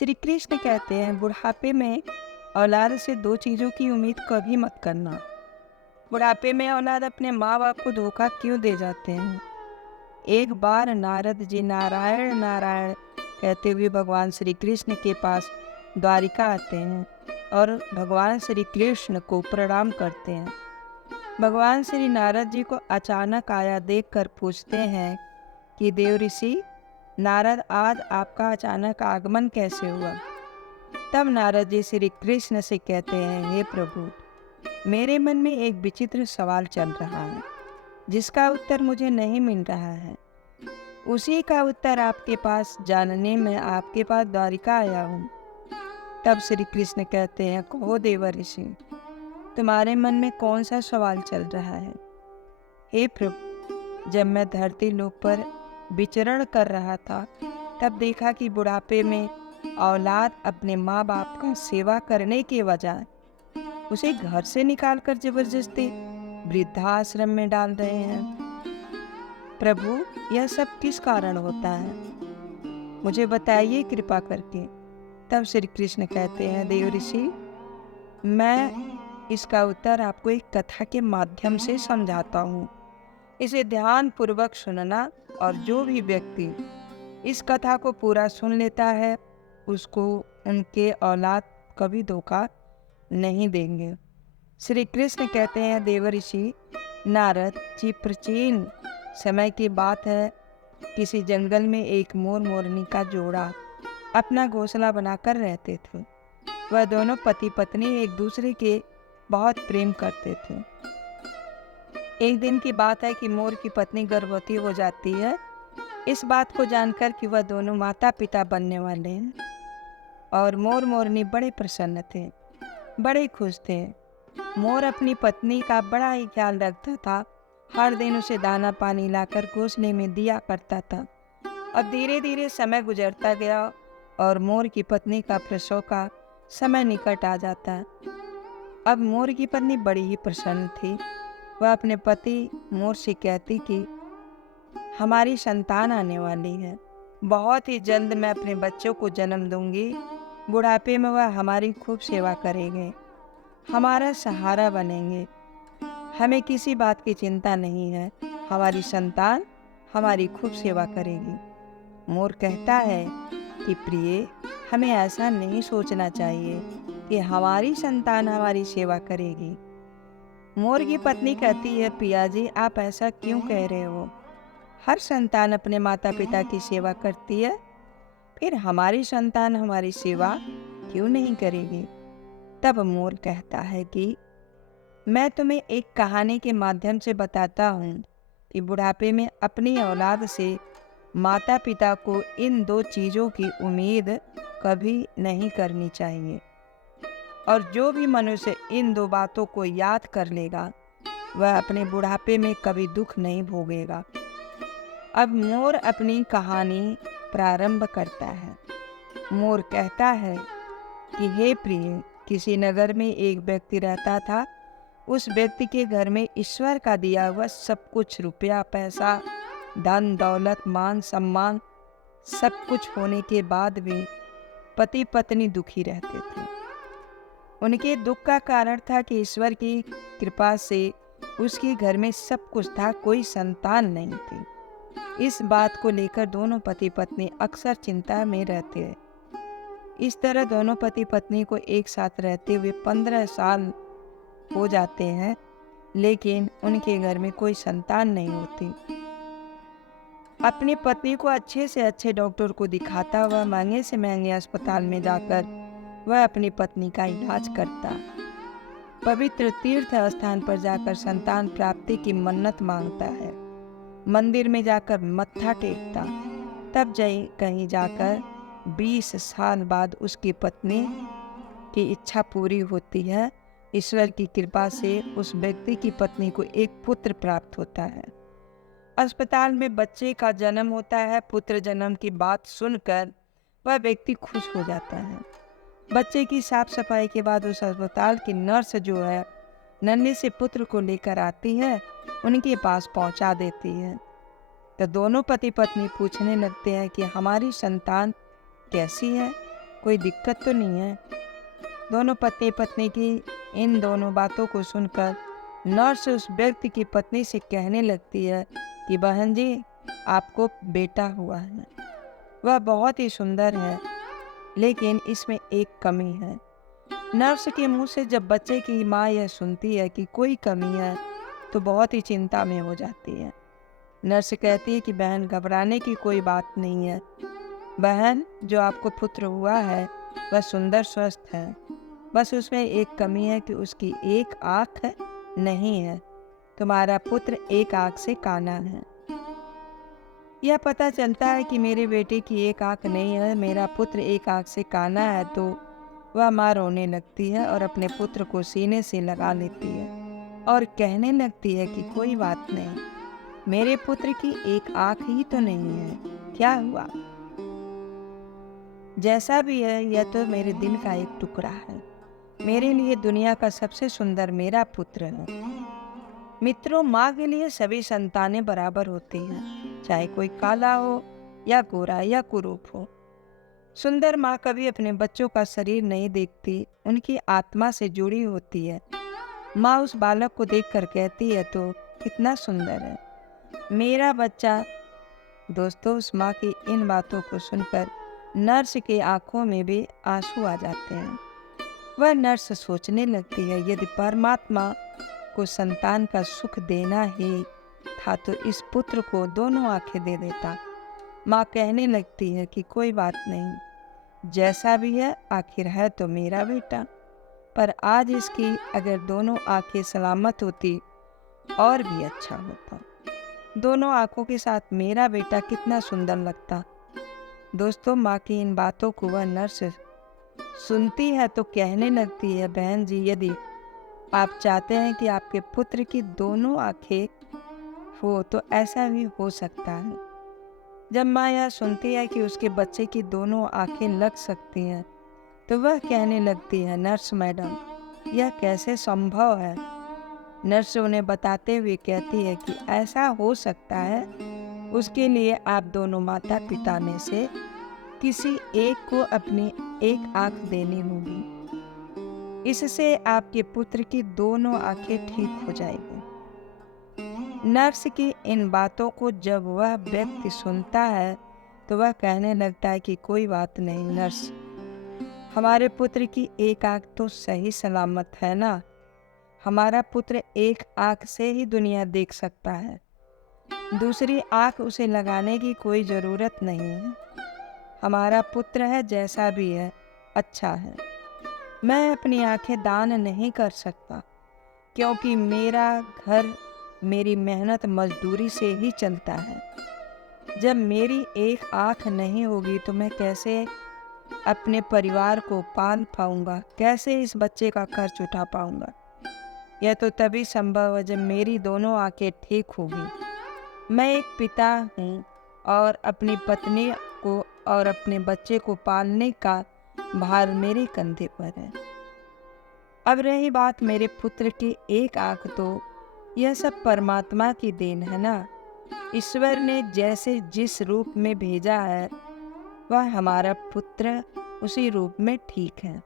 श्री कृष्ण कहते हैं बुढ़ापे में औलाद से दो चीज़ों की उम्मीद कभी मत करना। बुढ़ापे में औलाद अपने माँ बाप को धोखा क्यों दे जाते हैं। एक बार नारद जी नारायण नारायण कहते हुए भगवान श्री कृष्ण के पास द्वारिका आते हैं और भगवान श्री कृष्ण को प्रणाम करते हैं। भगवान श्री नारद जी को अचानक आया देखकर पूछते हैं कि देव ऋषि नारद, आज आपका अचानक आगमन कैसे हुआ। तब नारद जी श्री कृष्ण से कहते हैं, हे प्रभु, मेरे मन में एक विचित्र सवाल चल रहा है जिसका उत्तर मुझे नहीं मिल रहा है। उसी का उत्तर आपके पास जानने में आपके पास द्वारिका आया हूँ। तब श्री कृष्ण कहते हैं, कहो देव ऋषि, तुम्हारे मन में कौन सा सवाल चल रहा है। हे प्रभु, जब मैं धरती लोक पर विचरण कर रहा था तब देखा कि बुढ़ापे में औलाद अपने माँ बाप का सेवा करने के बजाय उसे घर से निकालकर जबरदस्ती वृद्धाश्रम में डाल रहे हैं। प्रभु, यह सब किस कारण होता है, मुझे बताइए कृपा करके। तब श्री कृष्ण कहते हैं, देव ऋषि, मैं इसका उत्तर आपको एक कथा के माध्यम से समझाता हूँ। इसे ध्यान पूर्वक सुनना और जो भी व्यक्ति इस कथा को पूरा सुन लेता है उसको उनके औलाद कभी धोखा नहीं देंगे। श्री कृष्ण कहते हैं, देव ऋषि नारद जी, प्राचीन समय की बात है। किसी जंगल में एक मोर मोरनी का जोड़ा अपना घोंसला बनाकर रहते थे। वह दोनों पति पत्नी एक दूसरे के बहुत प्रेम करते थे। एक दिन की बात है कि मोर की पत्नी गर्भवती हो जाती है। इस बात को जानकर कि वह दोनों माता पिता बनने वाले हैं और मोर मोरनी बड़े प्रसन्न थे, बड़े खुश थे। मोर अपनी पत्नी का बड़ा ही ख्याल रखता था। हर दिन उसे दाना पानी लाकर घोंसले में दिया करता था। अब धीरे धीरे समय गुजरता गया और मोर की पत्नी का प्रसव का समय निकट आ जाता है। अब मोर की पत्नी बड़ी ही प्रसन्न थी। वह अपने पति मोर से कहती कि हमारी संतान आने वाली है, बहुत ही जल्द मैं अपने बच्चों को जन्म दूंगी। बुढ़ापे में वह हमारी खूब सेवा करेंगे, हमारा सहारा बनेंगे। हमें किसी बात की चिंता नहीं है, हमारी संतान हमारी खूब सेवा करेगी। मोर कहता है कि प्रिय, हमें ऐसा नहीं सोचना चाहिए कि हमारी संतान हमारी सेवा करेगी। मोर की पत्नी कहती है, पिया जी, आप ऐसा क्यों कह रहे हो। हर संतान अपने माता पिता की सेवा करती है, फिर हमारी संतान हमारी सेवा क्यों नहीं करेगी। तब मोर कहता है कि मैं तुम्हें एक कहानी के माध्यम से बताता हूँ कि बुढ़ापे में अपनी औलाद से माता पिता को इन दो चीज़ों की उम्मीद कभी नहीं करनी चाहिए। और जो भी मनुष्य इन दो बातों को याद कर लेगा वह अपने बुढ़ापे में कभी दुख नहीं भोगेगा। अब मोर अपनी कहानी प्रारंभ करता है। मोर कहता है कि हे प्रिय, किसी नगर में एक व्यक्ति रहता था। उस व्यक्ति के घर में ईश्वर का दिया हुआ सब कुछ, रुपया पैसा धन दौलत मान सम्मान सब कुछ होने के बाद भी पति पत्नी दुखी रहते थे। उनके दुख का कारण था कि ईश्वर की कृपा से उसके घर में सब कुछ था, कोई संतान नहीं थी। इस बात को लेकर दोनों पति पत्नी अक्सर चिंता में रहते हैं। इस तरह दोनों पति पत्नी को एक साथ रहते हुए 15 साल हो जाते हैं, लेकिन उनके घर में कोई संतान नहीं होती। अपनी पत्नी को अच्छे से अच्छे डॉक्टर को दिखाता हुआ महंगे से महंगे अस्पताल में जाकर वह अपनी पत्नी का इलाज करता। पवित्र तीर्थ स्थान पर जाकर संतान प्राप्ति की मन्नत मांगता है। मंदिर में जाकर मत्था टेकता। तब कहीं जाकर 20 साल बाद उसकी पत्नी की इच्छा पूरी होती है। ईश्वर की कृपा से उस व्यक्ति की पत्नी को एक पुत्र प्राप्त होता है। अस्पताल में बच्चे का जन्म होता है। पुत्र जन्म की बात सुनकर वह व्यक्ति खुश हो जाता है। बच्चे की साफ सफाई के बाद उस अस्पताल की नर्स जो है नन्हे से पुत्र को लेकर आती है, उनके पास पहुंचा देती है। तो दोनों पति पत्नी पूछने लगते हैं कि हमारी संतान कैसी है। कोई दिक्कत तो नहीं है? दोनों पति पत्नी की इन दोनों बातों को सुनकर नर्स उस व्यक्ति की पत्नी से कहने लगती है कि बहन जी, आपको बेटा हुआ है। वह बहुत ही सुंदर है, लेकिन इसमें एक कमी है। नर्स के मुंह से जब बच्चे की माँ यह सुनती है कि कोई कमी है, तो बहुत ही चिंता में हो जाती है। नर्स कहती है कि बहन, घबराने की कोई बात नहीं है। बहन, जो आपको पुत्र हुआ है वह सुंदर स्वस्थ है, बस उसमें एक कमी है कि उसकी एक आँख नहीं है। तुम्हारा पुत्र एक आँख से काना है। यह पता चलता है कि मेरे बेटे की एक आँख नहीं है, मेरा पुत्र एक आँख से काना है, तो वह माँ रोने लगती है और अपने पुत्र को सीने से लगा लेती है और कहने लगती है कि कोई बात नहीं, मेरे पुत्र की एक आँख ही तो नहीं है, क्या हुआ? जैसा भी है, यह तो मेरे दिल का एक टुकड़ा है। मेरे लिए दुनिया का सबसे सुंदर मेरा पुत्र है। मित्रों, माँ के लिए सभी संतानें बराबर होती हैं, चाहे कोई काला हो या गोरा या कुरूप हो। सुंदर माँ कभी अपने बच्चों का शरीर नहीं देखती, उनकी आत्मा से जुड़ी होती है। माँ उस बालक को देखकर कहती है, तो कितना सुंदर है मेरा बच्चा। दोस्तों, उस माँ की इन बातों को सुनकर नर्स की आंखों में भी आंसू आ जाते हैं। वह नर्स सोचने लगती है, यदि परमात्मा को संतान का सुख देना ही था तो इस पुत्र को दोनों आंखें दे देता। माँ कहने लगती है कि कोई बात नहीं, जैसा भी है आखिर है तो मेरा बेटा। पर आज इसकी अगर दोनों आंखें सलामत होती और भी अच्छा होता। दोनों आंखों के साथ मेरा बेटा कितना सुंदर लगता। दोस्तों, माँ की इन बातों को वह नर्स सुनती है तो कहने लगती है, बहन जी, यदि आप चाहते हैं कि आपके पुत्र की दोनों आंखें हो तो ऐसा भी हो सकता है। जब माँ यह सुनती है कि उसके बच्चे की दोनों आंखें लग सकती हैं, तो वह कहने लगती है, नर्स मैडम, यह कैसे संभव है? नर्स उन्हें बताते हुए कहती है कि ऐसा हो सकता है, उसके लिए आप दोनों माता पिता में से किसी एक को अपनी एक आंख देनी होगी। इससे आपके पुत्र की दोनों आंखें ठीक हो जाएगी। नर्स की इन बातों को जब वह व्यक्ति सुनता है तो वह कहने लगता है कि कोई बात नहीं नर्स, हमारे पुत्र की एक आंख तो सही सलामत है ना। हमारा पुत्र एक आंख से ही दुनिया देख सकता है, दूसरी आंख उसे लगाने की कोई ज़रूरत नहीं है। हमारा पुत्र है, जैसा भी है अच्छा है। मैं अपनी आंखें दान नहीं कर सकता, क्योंकि मेरा घर मेरी मेहनत मजदूरी से ही चलता है। जब मेरी एक आंख नहीं होगी तो मैं कैसे अपने परिवार को पाल पाऊंगा, कैसे इस बच्चे का खर्च उठा पाऊंगा? यह तो तभी संभव है जब मेरी दोनों आंखें ठीक होगी। मैं एक पिता हूँ और अपनी पत्नी को और अपने बच्चे को पालने का भार मेरे कंधे पर है। अब रही बात मेरे पुत्र की एक आंख, तो यह सब परमात्मा की देन है ना। ईश्वर ने जैसे जिस रूप में भेजा है वह हमारा पुत्र उसी रूप में ठीक है।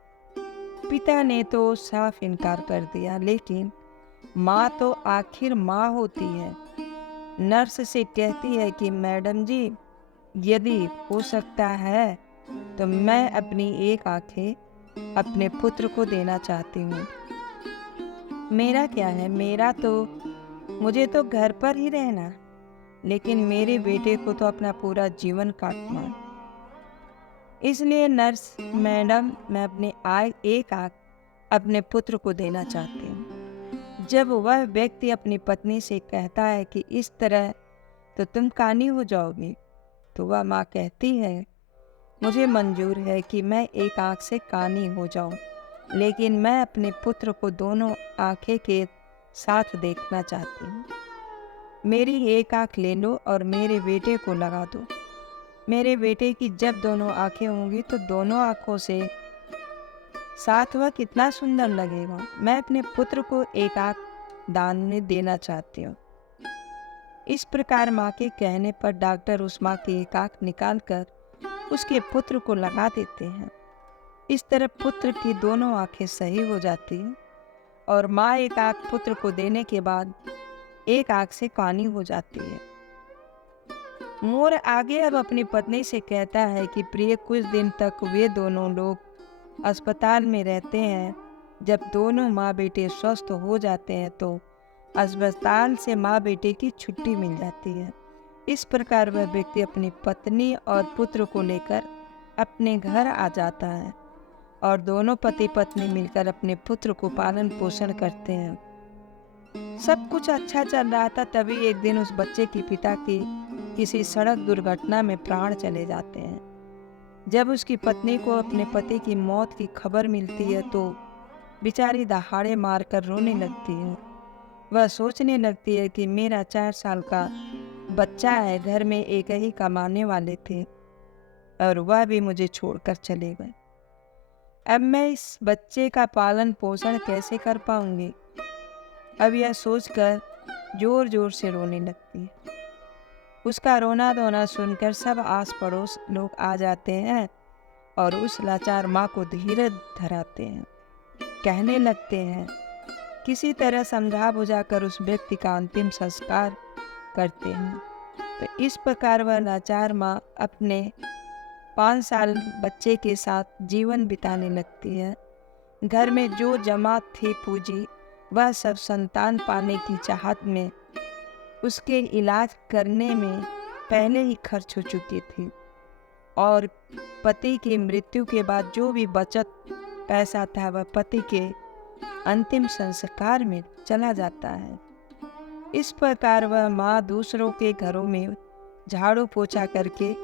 पिता ने तो साफ इनकार कर दिया, लेकिन माँ तो आखिर माँ होती है। नर्स से कहती है कि मैडम जी, यदि हो सकता है तो मैं अपनी एक आंखें अपने पुत्र को देना चाहती हूँ। मेरा क्या है, मुझे तो घर पर ही रहना, लेकिन मेरे बेटे को तो अपना पूरा जीवन काटना है। इसलिए नर्स मैडम, मैं अपनी एक आंख अपने पुत्र को देना चाहती हूँ। जब वह व्यक्ति अपनी पत्नी से कहता है कि इस तरह तो तुम कानी हो जाओगी, तो वह माँ कहती है, मुझे मंजूर है कि मैं एक आंख से कानी हो जाऊं, लेकिन मैं अपने पुत्र को दोनों आंखें के साथ देखना चाहती हूँ। मेरी एक आंख ले लो और मेरे बेटे को लगा दो। मेरे बेटे की जब दोनों आंखें होंगी तो दोनों आंखों से साथ वह कितना सुंदर लगेगा। मैं अपने पुत्र को एक आंख दान में देना चाहती हूँ। इस प्रकार माँ के कहने पर डॉक्टर उस माँ की एक आंख निकाल कर उसके पुत्र को लगा देते हैं। इस तरह पुत्र की दोनों आंखें सही हो जाती हैं और माँ एक आंख पुत्र को देने के बाद एक आंख से कानी हो जाती है। मोर आगे अब अपनी पत्नी से कहता है कि प्रिय, कुछ दिन तक वे दोनों लोग अस्पताल में रहते हैं। जब दोनों माँ बेटे स्वस्थ हो जाते हैं तो अस्पताल से माँ बेटे की छुट्टी मिल जाती है। इस प्रकार वह व्यक्ति अपनी पत्नी और पुत्र को लेकर अपने घर आ जाता है और दोनों पति पत्नी मिलकर अपने पुत्र को पालन पोषण करते हैं। सब कुछ अच्छा चल रहा था, तभी एक दिन उस बच्चे के पिता की किसी सड़क दुर्घटना में प्राण चले जाते हैं। जब उसकी पत्नी को अपने पति की मौत की खबर मिलती है तो बेचारी दहाड़े मारकर रोने लगती है। वह सोचने लगती है कि मेरा 4 साल का बच्चा है, घर में एक ही कमाने वाले थे और वह भी मुझे छोड़कर चले गए। अब मैं इस बच्चे का पालन पोषण कैसे कर पाऊंगी? अब यह सोचकर जोर जोर से रोने लगती है। उसका रोना धोना सुनकर सब आस पड़ोस लोग आ जाते हैं और उस लाचार माँ को धीरज धराते हैं। कहने लगते हैं, किसी तरह समझा बुझाकर उस व्यक्ति का अंतिम संस्कार करते हैं। तो इस प्रकार वह लाचार माँ अपने 5 साल बच्चे के साथ जीवन बिताने लगती है। घर में जो जमा थी पूंजी वह सब संतान पाने की चाहत में उसके इलाज करने में पहले ही खर्च हो चुकी थी और पति की मृत्यु के बाद जो भी बचत पैसा था वह पति के अंतिम संस्कार में चला जाता है। इस प्रकार वह माँ दूसरों के घरों में झाड़ू पोछा करके,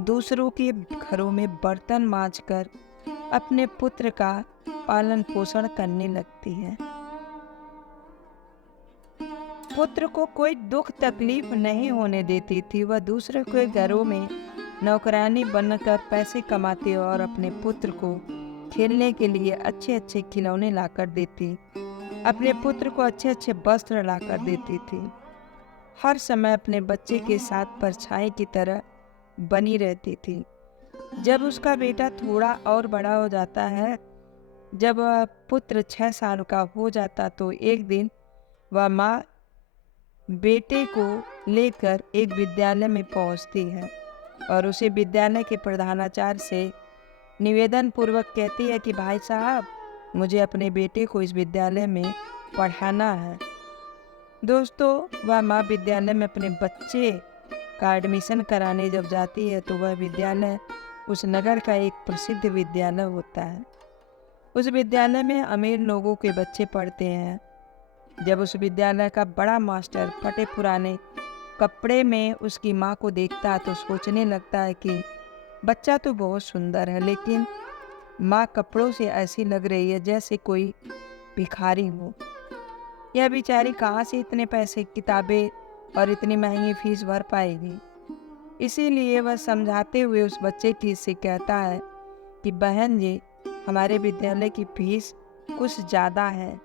दूसरों के घरों में बर्तन मांजकर अपने पुत्र का पालन पोषण करने लगती है। पुत्र को कोई दुख तकलीफ नहीं होने देती थी। वह दूसरे के घरों में नौकरानी बनकर पैसे कमाती और अपने पुत्र को खेलने के लिए अच्छे अच्छे खिलौने लाकर देती, अपने पुत्र को अच्छे अच्छे वस्त्र लाकर देती थी। हर समय अपने बच्चे के साथ परछाई की तरह बनी रहती थी। जब उसका बेटा थोड़ा और बड़ा हो जाता है, जब वह पुत्र 6 साल का हो जाता तो एक दिन वह माँ बेटे को लेकर एक विद्यालय में पहुंचती है और उसे विद्यालय के प्रधानाचार्य से निवेदन पूर्वक कहती है कि भाई साहब, मुझे अपने बेटे को इस विद्यालय में पढ़ाना है। दोस्तों, वह माँ विद्यालय में अपने बच्चे का एडमिशन कराने जब जाती है तो वह विद्यालय उस नगर का एक प्रसिद्ध विद्यालय होता है। उस विद्यालय में अमीर लोगों के बच्चे पढ़ते हैं। जब उस विद्यालय का बड़ा मास्टर फटे पुराने कपड़े में उसकी माँ को देखता है तो सोचने लगता है कि बच्चा तो बहुत सुंदर है, लेकिन माँ कपड़ों से ऐसी लग रही है जैसे कोई भिखारी हो। यह बेचारी कहाँ से इतने पैसे, किताबें और इतनी महंगी फीस भर पाएगी? इसीलिए वह समझाते हुए उस बच्चे की से कहता है कि बहन जी, हमारे विद्यालय की फीस कुछ ज़्यादा है।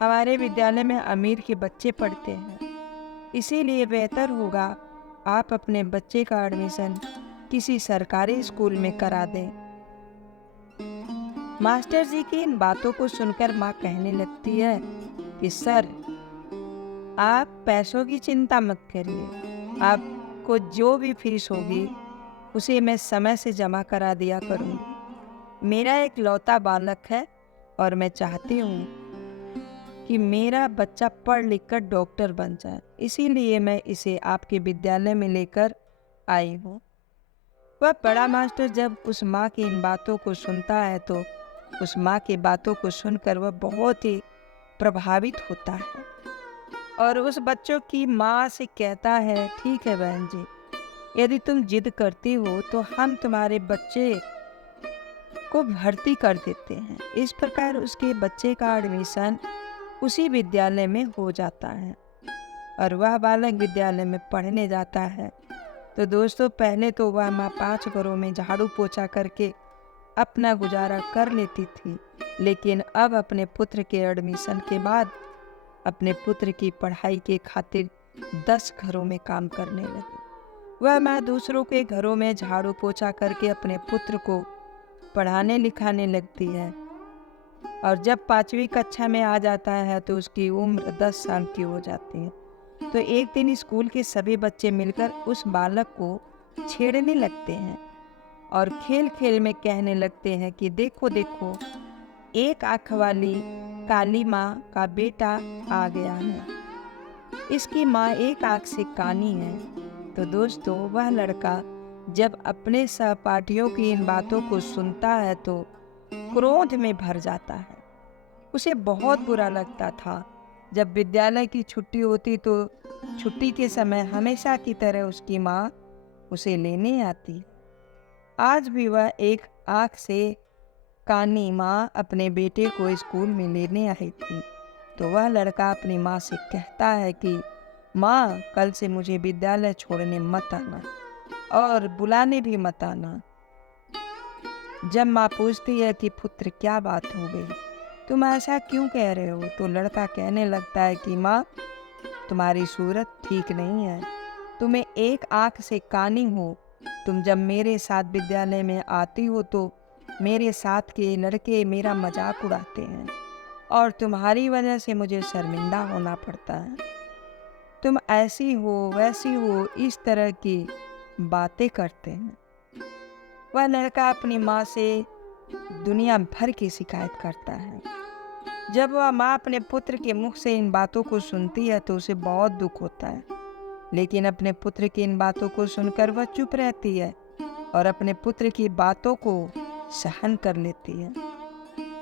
हमारे विद्यालय में अमीर के बच्चे पढ़ते हैं, इसीलिए बेहतर होगा आप अपने बच्चे का एडमिशन किसी सरकारी स्कूल में करा दें। मास्टर जी की इन बातों को सुनकर माँ कहने लगती है कि सर, आप पैसों की चिंता मत करिए, आपको जो भी फीस होगी उसे मैं समय से जमा करा दिया करूँगी। मेरा एक लौता बालक है और मैं चाहती हूँ कि मेरा बच्चा पढ़ लिख कर डॉक्टर बन जाए, इसीलिए मैं इसे आपके विद्यालय में लेकर आई हूँ। वह बड़ा मास्टर जब उस माँ की इन बातों को सुनता है तो उस माँ की बातों को सुनकर वह बहुत ही प्रभावित होता है और उस बच्चों की माँ से कहता है, ठीक है बहन जी, यदि तुम जिद करती हो तो हम तुम्हारे बच्चे को भर्ती कर देते हैं। इस प्रकार उसके बच्चे का एडमिशन उसी विद्यालय में हो जाता है और वह बालक विद्यालय में पढ़ने जाता है। तो दोस्तों, पहले तो वह माँ 5 घरों में झाड़ू पोछा करके अपना गुजारा कर लेती थी, लेकिन अब अपने पुत्र के एडमिशन के बाद अपने पुत्र की पढ़ाई के खातिर 10 घरों में काम करने लगी। वह माँ दूसरों के घरों में झाड़ू पोछा करके अपने पुत्र को पढ़ाने लिखाने लगती है और जब 5वीं कक्षा में आ जाता है तो उसकी उम्र 10 साल की हो जाती है। तो एक दिन स्कूल के सभी बच्चे मिलकर उस बालक को छेड़ने लगते हैं और खेल खेल में कहने लगते हैं कि देखो देखो, एक आँख वाली काली माँ का बेटा आ गया है। इसकी माँ एक आँख से कानी है। तो दोस्तों, वह लड़का जब अपने सहपाठियों की इन बातों को सुनता है तो क्रोध में भर जाता है। उसे बहुत बुरा लगता था। जब विद्यालय की छुट्टी होती तो छुट्टी के समय हमेशा की तरह उसकी माँ उसे लेने आती। आज भी वह एक आँख से कानी माँ अपने बेटे को स्कूल में लेने आई थी। तो वह लड़का अपनी माँ से कहता है कि माँ, कल से मुझे विद्यालय छोड़ने मत आना और बुलाने भी मत आना। जब माँ पूछती है कि पुत्र, क्या बात हो गई, तुम ऐसा क्यों कह रहे हो, तो लड़का कहने लगता है कि माँ, तुम्हारी सूरत ठीक नहीं है, तुम्हें एक आँख से कानी हो। तुम जब मेरे साथ विद्यालय में आती हो तो मेरे साथ के लड़के मेरा मजाक उड़ाते हैं और तुम्हारी वजह से मुझे शर्मिंदा होना पड़ता है। तुम ऐसी हो वैसी हो, इस तरह की बातें करते हैं। वह लड़का अपनी माँ से दुनिया भर की शिकायत करता है। जब वह माँ अपने पुत्र के मुख से इन बातों को सुनती है तो उसे बहुत दुख होता है, लेकिन अपने पुत्र की इन बातों को सुनकर वह चुप रहती है और अपने पुत्र की बातों को सहन कर लेती है।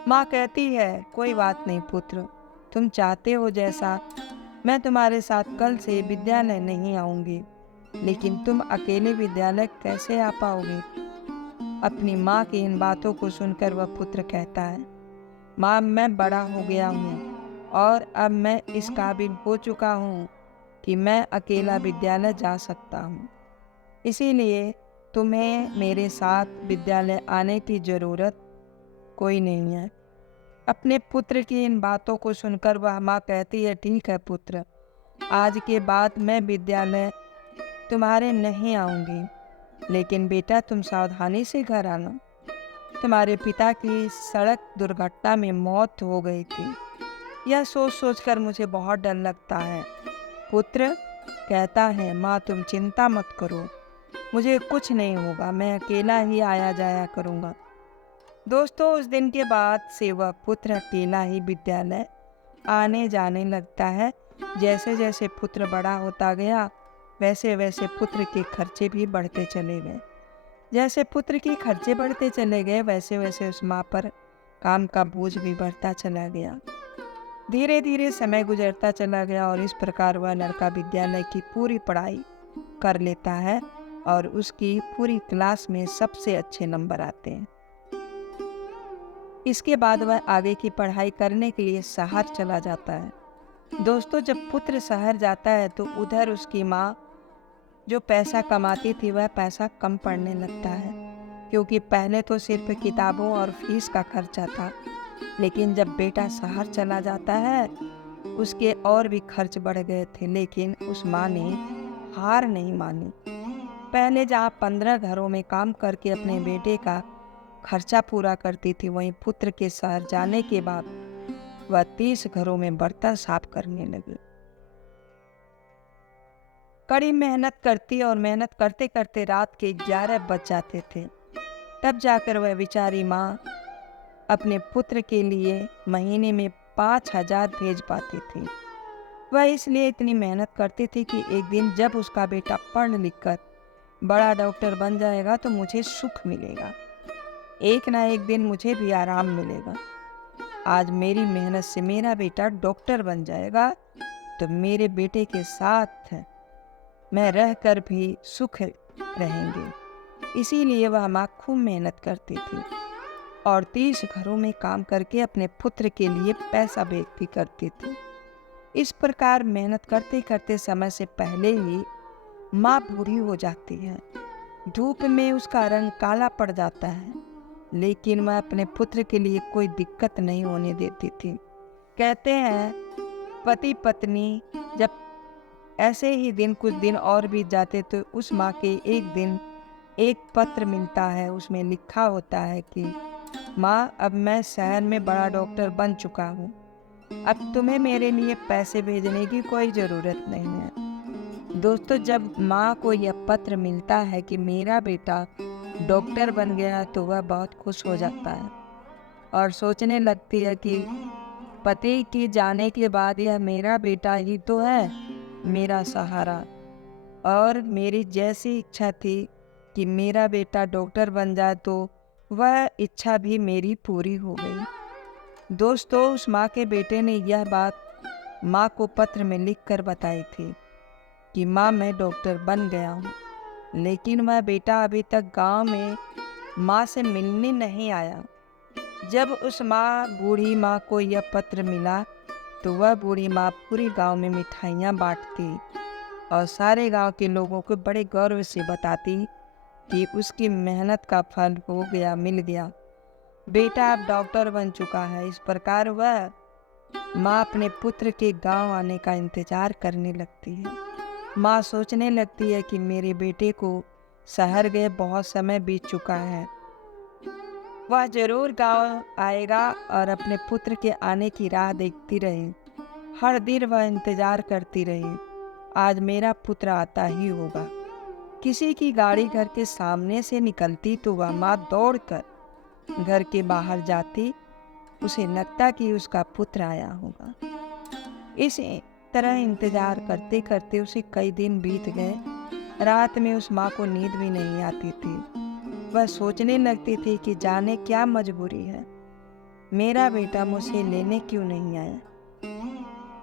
माँ कहती है, कोई बात नहीं पुत्र, तुम चाहते हो जैसा, मैं तुम्हारे साथ कल से विद्यालय नहीं आऊँगी, लेकिन तुम अकेले विद्यालय कैसे आ पाओगे। अपनी माँ की इन बातों को सुनकर वह पुत्र कहता है, माँ, मैं बड़ा हो गया हूँ और अब मैं इस काबिल हो चुका हूँ कि मैं अकेला विद्यालय जा सकता हूँ। इसीलिए तुम्हें मेरे साथ विद्यालय आने की ज़रूरत कोई नहीं है। अपने पुत्र की इन बातों को सुनकर वह माँ कहती है, ठीक है पुत्र, आज के बाद मैं विद्यालय तुम्हारे नहीं आऊँगी, लेकिन बेटा तुम सावधानी से घर आना। तुम्हारे पिता की सड़क दुर्घटना में मौत हो गई थी। यह सोच सोच कर मुझे बहुत डर लगता है। पुत्र कहता है, माँ तुम चिंता मत करो, मुझे कुछ नहीं होगा, मैं अकेला ही आया जाया करूँगा। दोस्तों, उस दिन के बाद से वह पुत्र अकेला ही विद्यालय आने जाने लगता है। जैसे जैसे पुत्र बड़ा होता गया वैसे वैसे पुत्र के खर्चे भी बढ़ते चले गए। जैसे पुत्र के खर्चे बढ़ते चले गए वैसे वैसे उस माँ पर काम का बोझ भी बढ़ता चला गया। धीरे धीरे समय गुजरता चला गया और इस प्रकार वह लड़का विद्यालय की पूरी पढ़ाई कर लेता है और उसकी पूरी क्लास में सबसे अच्छे नंबर आते हैं। इसके बाद वह आगे की पढ़ाई करने के लिए शहर चला जाता है। दोस्तों, जब पुत्र शहर जाता है तो उधर उसकी माँ जो पैसा कमाती थी वह पैसा कम पड़ने लगता है, क्योंकि पहले तो सिर्फ किताबों और फीस का खर्चा था, लेकिन जब बेटा शहर चला जाता है उसके और भी खर्च बढ़ गए थे। लेकिन उस माँ ने हार नहीं मानी। पहले जहाँ 15 घरों में काम करके अपने बेटे का खर्चा पूरा करती थी, वहीं पुत्र के शहर जाने के बाद वह 30 घरों में बर्तन साफ करने लगी। कड़ी मेहनत करती और मेहनत करते करते रात के 11 बज जाते थे। तब जाकर वह बेचारी माँ अपने पुत्र के लिए महीने में 5,000 भेज पाती थी। वह इसलिए इतनी मेहनत करती थी कि एक दिन जब उसका बेटा पढ़ लिख कर बड़ा डॉक्टर बन जाएगा तो मुझे सुख मिलेगा, एक ना एक दिन मुझे भी आराम मिलेगा। आज मेरी मेहनत से मेरा बेटा डॉक्टर बन जाएगा तो मेरे बेटे के साथ मैं रहकर भी सुख रहेंगे। इसीलिए वह माँ खूब मेहनत करती थी और 30 घरों में काम करके अपने पुत्र के लिए पैसा भेजती करती थी। इस प्रकार मेहनत करते करते समय से पहले ही माँ बूढ़ी हो जाती है। धूप में उसका रंग काला पड़ जाता है, लेकिन वह अपने पुत्र के लिए कोई दिक्कत नहीं होने देती थी। कहते हैं पति पत्नी जब ऐसे ही दिन कुछ दिन और बीत जाते तो उस माँ के एक दिन एक पत्र मिलता है। उसमें लिखा होता है कि माँ, अब मैं शहर में बड़ा डॉक्टर बन चुका हूँ। अब तुम्हें मेरे लिए पैसे भेजने की कोई ज़रूरत नहीं है। दोस्तों, जब माँ को यह पत्र मिलता है कि मेरा बेटा डॉक्टर बन गया तो वह बहुत खुश हो जाता है और सोचने लगती है कि पति के जाने के बाद यह मेरा बेटा ही तो है, मेरा सहारा। और मेरी जैसी इच्छा थी कि मेरा बेटा डॉक्टर बन जाए तो वह इच्छा भी मेरी पूरी हो गई। दोस्तों, उस माँ के बेटे ने यह बात माँ को पत्र में लिखकर बताई थी कि माँ, मैं डॉक्टर बन गया हूँ। लेकिन वह बेटा अभी तक गांव में माँ से मिलने नहीं आया। जब उस बूढ़ी माँ को यह पत्र मिला तो वह बूढ़ी माँ पूरी गांव में मिठाइयाँ बांटती और सारे गांव के लोगों को बड़े गौरव से बताती कि उसकी मेहनत का फल हो गया, मिल गया। बेटा अब डॉक्टर बन चुका है। इस प्रकार वह माँ अपने पुत्र के गांव आने का इंतजार करने लगती है। माँ सोचने लगती है कि मेरे बेटे को शहर गए बहुत समय बीत चुका है, वह जरूर गांव आएगा और अपने पुत्र के आने की राह देखती रही। हर दिन वह इंतजार करती रही, आज मेरा पुत्र आता ही होगा। किसी की गाड़ी घर के सामने से निकलती तो वह माँ दौड़कर घर के बाहर जाती। उसे लगता कि उसका पुत्र आया होगा। इसी तरह इंतजार करते करते उसे कई दिन बीत गए। रात में उस माँ को नींद भी नहीं आती थी। वह सोचने लगती थी कि जाने क्या मजबूरी है, मेरा बेटा मुझे लेने क्यों नहीं आया,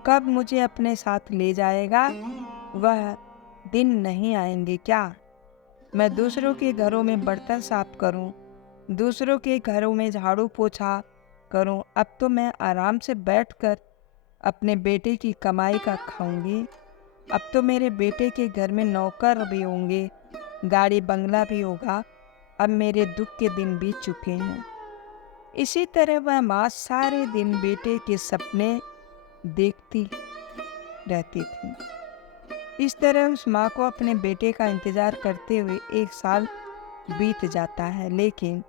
कब मुझे अपने साथ ले जाएगा। वह दिन नहीं आएंगे क्या? मैं दूसरों के घरों में बर्तन साफ करूं, दूसरों के घरों में झाड़ू पोछा करूं। अब तो मैं आराम से बैठकर अपने बेटे की कमाई का खाऊंगी। अब तो मेरे बेटे के घर में नौकर भी होंगे, गाड़ी बंगला भी होगा। अब मेरे दुख के दिन बीत चुके हैं। इसी तरह वह माँ सारे दिन बेटे के सपने देखती रहती थी। इस तरह उस माँ को अपने बेटे का इंतजार करते हुए 1 साल बीत जाता है, लेकिन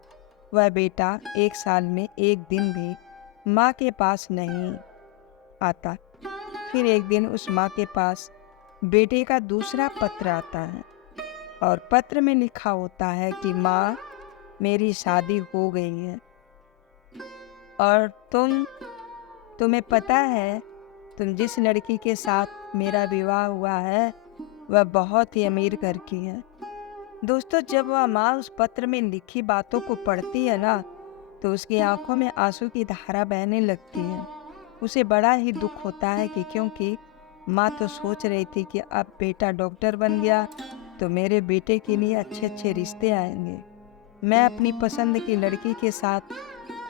वह बेटा 1 साल में एक दिन भी माँ के पास नहीं आता। फिर एक दिन उस माँ के पास बेटे का दूसरा पत्र आता है और पत्र में लिखा होता है कि माँ, मेरी शादी हो गई है और तुम्हें पता है, तुम जिस लड़की के साथ मेरा विवाह हुआ है वह बहुत ही अमीर घर की है। दोस्तों, जब वह माँ उस पत्र में लिखी बातों को पढ़ती है ना, तो उसकी आंखों में आंसू की धारा बहने लगती है। उसे बड़ा ही दुख होता है कि क्योंकि माँ तो सोच रही थी कि अब बेटा डॉक्टर बन गया तो मेरे बेटे के लिए अच्छे अच्छे रिश्ते आएंगे, मैं अपनी पसंद की लड़की के साथ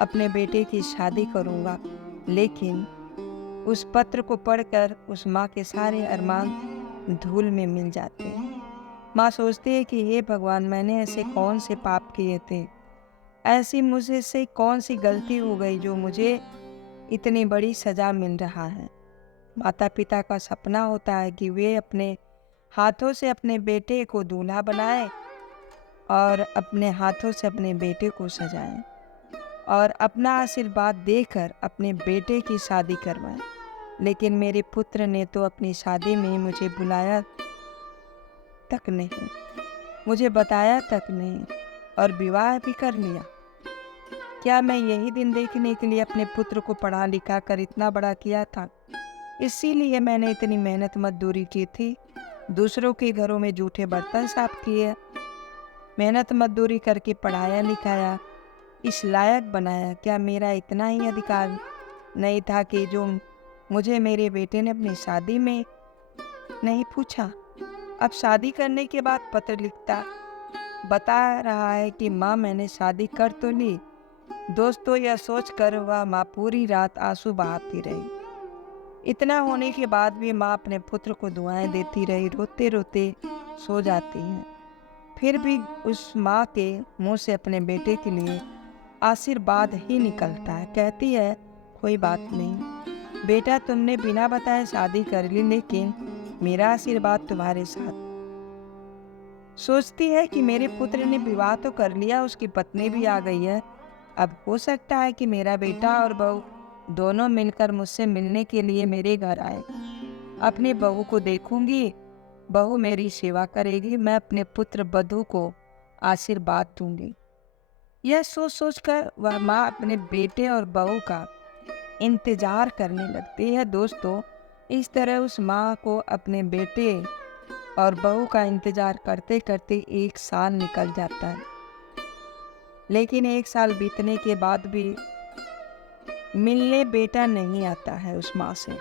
अपने बेटे की शादी करूँगा। लेकिन उस पत्र को पढ़कर उस माँ के सारे अरमान धूल में मिल जाते हैं। माँ सोचती है कि हे भगवान, मैंने ऐसे कौन से पाप किए थे, ऐसी मुझे से कौन सी गलती हो गई जो मुझे इतनी बड़ी सज़ा मिल रहा है। माता पिता का सपना होता है कि वे अपने हाथों से अपने बेटे को दूल्हा बनाएं और अपने हाथों से अपने बेटे को सजाएं और अपना आशीर्वाद देकर अपने बेटे की शादी करवाएं। लेकिन मेरे पुत्र ने तो अपनी शादी में मुझे बुलाया तक नहीं, मुझे बताया तक नहीं और विवाह भी कर लिया। क्या मैं यही दिन देखने के लिए अपने पुत्र को पढ़ा लिखा कर इतना बड़ा किया था? इसीलिए मैंने इतनी मेहनत मजदूरी की थी, दूसरों के घरों में जूठे बर्तन साफ किए, मेहनत मजदूरी करके पढ़ाया लिखाया, इस लायक बनाया। क्या मेरा इतना ही अधिकार नहीं था कि जो मुझे मेरे बेटे ने अपनी शादी में नहीं पूछा? अब शादी करने के बाद पत्र लिखता बता रहा है कि माँ, मैंने शादी कर तो ली। दोस्तों, यह सोचकर वह माँ पूरी रात आंसू बहाती रही। इतना होने के बाद भी माँ अपने पुत्र को दुआएं देती रही, रोते रोते सो जाती है। फिर भी उस माँ के मुंह से अपने बेटे के लिए आशीर्वाद ही निकलता है। कहती है, कोई बात नहीं बेटा, तुमने बिना बताए शादी कर ली, लेकिन मेरा आशीर्वाद तुम्हारे साथ। सोचती है कि मेरे पुत्र ने विवाह तो कर लिया, उसकी पत्नी भी आ गई है, अब हो सकता है कि मेरा बेटा और बहू दोनों मिलकर मुझसे मिलने के लिए मेरे घर आए। अपनी बहू को देखूंगी, बहू मेरी सेवा करेगी, मैं अपने पुत्र बधू को आशीर्वाद दूंगी। यह सोच सोचकर वह माँ अपने बेटे और बहू का इंतजार करने लगती है। दोस्तों, इस तरह उस माँ को अपने बेटे और बहू का इंतजार करते करते 1 साल निकल जाता है। लेकिन 1 साल बीतने के बाद भी मिलने बेटा नहीं आता है उस माँ से।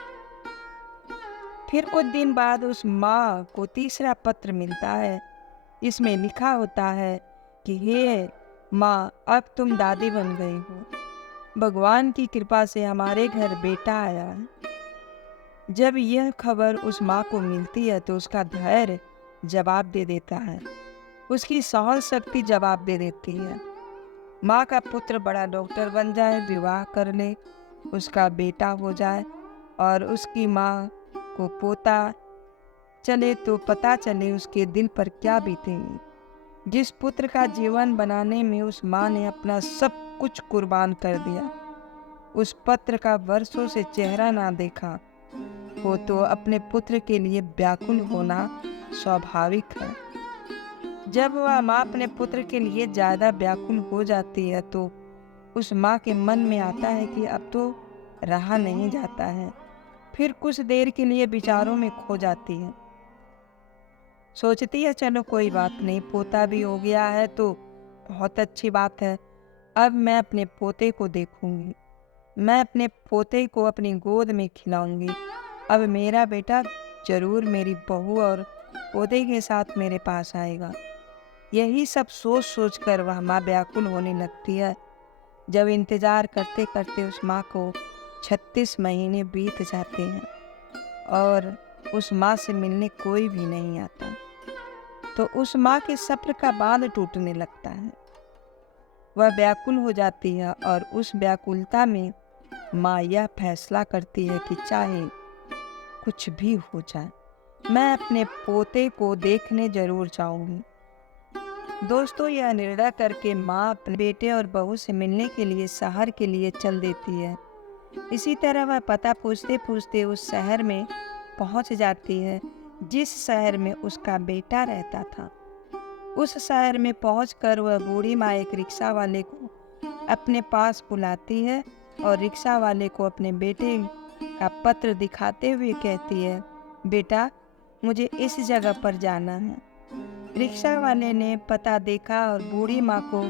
फिर कुछ दिन बाद उस माँ को तीसरा पत्र मिलता है। इसमें लिखा होता है कि हे माँ, अब तुम दादी बन गई हो। भगवान की कृपा से हमारे घर बेटा आया है। जब यह खबर उस माँ को मिलती है तो उसका धैर्य जवाब दे देता है, उसकी सहन शक्ति जवाब दे देती है। माँ का पुत्र बड़ा डॉक्टर बन जाए, विवाह कर ले, उसका बेटा हो जाए और उसकी माँ को पोता चले तो पता चले उसके दिल पर क्या बीतेगी। जिस पुत्र का जीवन बनाने में उस माँ ने अपना सब कुछ कुर्बान कर दिया, उस पुत्र का वर्षों से चेहरा ना देखा हो तो अपने पुत्र के लिए व्याकुल होना स्वाभाविक है। जब वह माँ अपने पुत्र के लिए ज़्यादा व्याकुल हो जाती है तो उस माँ के मन में आता है कि अब तो रहा नहीं जाता है। फिर कुछ देर के लिए विचारों में खो जाती है। सोचती है चलो कोई बात नहीं, पोता भी हो गया है तो बहुत अच्छी बात है। अब मैं अपने पोते को देखूंगी, मैं अपने पोते को अपनी गोद में खिलाऊंगी। अब मेरा बेटा जरूर मेरी बहू और पोते के साथ मेरे पास आएगा। यही सब सोच सोच कर वह माँ व्याकुल होने लगती है। जब इंतजार करते करते उस माँ को 36 महीने बीत जाते हैं और उस माँ से मिलने कोई भी नहीं आता, तो उस माँ के सब्र का बांध टूटने लगता है। वह व्याकुल हो जाती है और उस व्याकुलता में माँ यह फैसला करती है कि चाहे कुछ भी हो जाए, मैं अपने पोते को देखने जरूर जाऊंगी। दोस्तों, यह निर्णय करके माँ अपने बेटे और बहू से मिलने के लिए शहर के लिए चल देती है। इसी तरह वह पता पूछते पूछते उस शहर में पहुंच जाती है जिस शहर में उसका बेटा रहता था। उस शहर में पहुंचकर वह बूढ़ी माँ एक रिक्शा वाले को अपने पास बुलाती है और रिक्शा वाले को अपने बेटे का पत्र दिखाते हुए कहती है, बेटा, मुझे इस जगह पर जाना है। रिक्शा वाले ने पता देखा और बूढ़ी माँ को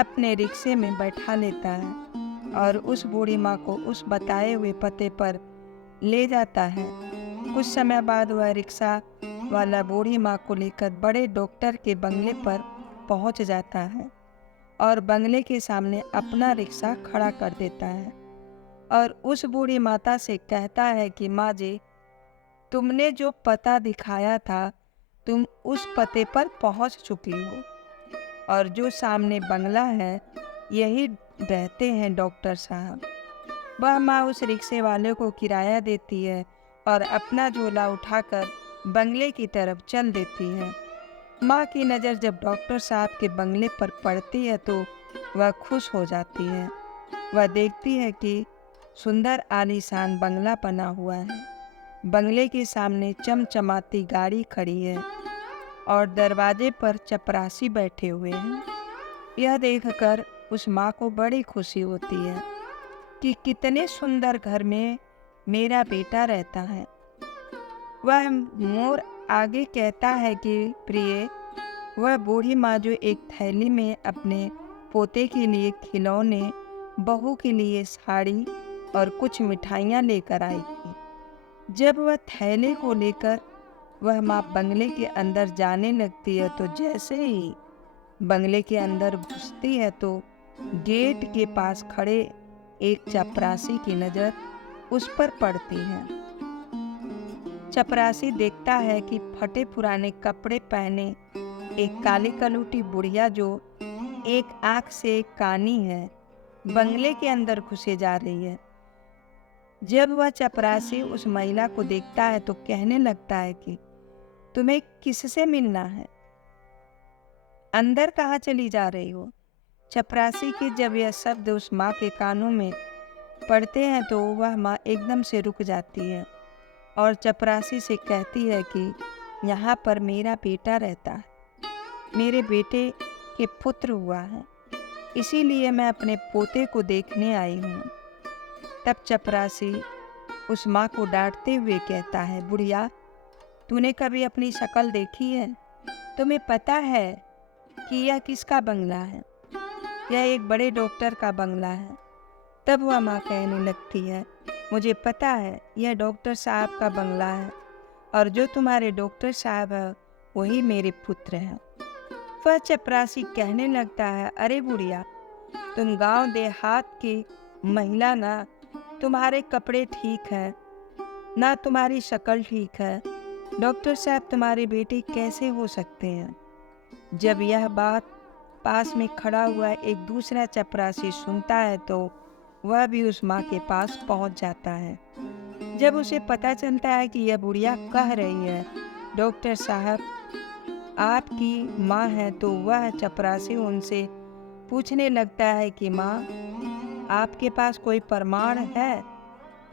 अपने रिक्शे में बैठा लेता है और उस बूढ़ी माँ को उस बताए हुए पते पर ले जाता है। कुछ समय बाद वह रिक्शा वाला बूढ़ी माँ को लेकर बड़े डॉक्टर के बंगले पर पहुँच जाता है और बंगले के सामने अपना रिक्शा खड़ा कर देता है और उस बूढ़ी माता से कहता है कि माँ जी, तुमने जो पता दिखाया था तुम उस पते पर पहुंच चुकी हो और जो सामने बंगला है यही रहते हैं डॉक्टर साहब। वह माँ उस रिक्शे वाले को किराया देती है और अपना झोला उठाकर बंगले की तरफ चल देती है। माँ की नज़र जब डॉक्टर साहब के बंगले पर पड़ती है तो वह खुश हो जाती है। वह देखती है कि सुंदर आलीशान बंगला बना हुआ है, बंगले के सामने चमचमाती गाड़ी खड़ी है और दरवाजे पर चपरासी बैठे हुए हैं। यह देखकर उस माँ को बड़ी खुशी होती है कि कितने सुंदर घर में मेरा बेटा रहता है। वह मोर आगे कहता है कि प्रिय, वह बूढ़ी माँ जो एक थैली में अपने पोते के लिए खिलौने, बहू के लिए साड़ी और कुछ मिठाइयाँ लेकर आई थी। जब वह थैले को लेकर वह माँ बंगले के अंदर जाने लगती है तो जैसे ही बंगले के अंदर घुसती है तो गेट के पास खड़े एक चपरासी की नज़र उस पर पड़ती है। चपरासी देखता है कि फटे पुराने कपड़े पहने एक काली कलूटी बुढ़िया जो एक आँख से एक कानी है बंगले के अंदर घुसे जा रही है। जब वह चपरासी उस महिला को देखता है तो कहने लगता है कि तुम्हें किससे मिलना है, अंदर कहाँ चली जा रही हो? चपरासी के जब यह शब्द उस माँ के कानों में पड़ते हैं तो वह माँ एकदम से रुक जाती है और चपरासी से कहती है कि यहाँ पर मेरा बेटा रहता है, मेरे बेटे के पुत्र हुआ है, इसीलिए मैं अपने पोते को देखने आई हूँ। तब चपरासी उस माँ को डांटते हुए कहता है, बुढ़िया, तूने कभी अपनी शक्ल देखी है? तुम्हें पता है कि यह किसका बंगला है? यह एक बड़े डॉक्टर का बंगला है। तब वह माँ कहने लगती है, मुझे पता है यह डॉक्टर साहब का बंगला है और जो तुम्हारे डॉक्टर साहब है वही मेरे पुत्र हैं। वह चपरासी कहने लगता है, अरे बुढ़िया, तुम गांव देहात की महिला ना, तुम्हारे कपड़े ठीक है ना, तुम्हारी शक्ल ठीक है, डॉक्टर साहब तुम्हारे बेटे कैसे हो सकते हैं? जब यह बात पास में खड़ा हुआ एक दूसरा चपरासी सुनता है तो वह भी उस माँ के पास पहुंच जाता है। जब उसे पता चलता है कि यह बुढ़िया कह रही है, डॉक्टर साहब आपकी माँ है, तो वह चपरासी उनसे पूछने लगता है कि माँ, आपके पास कोई प्रमाण है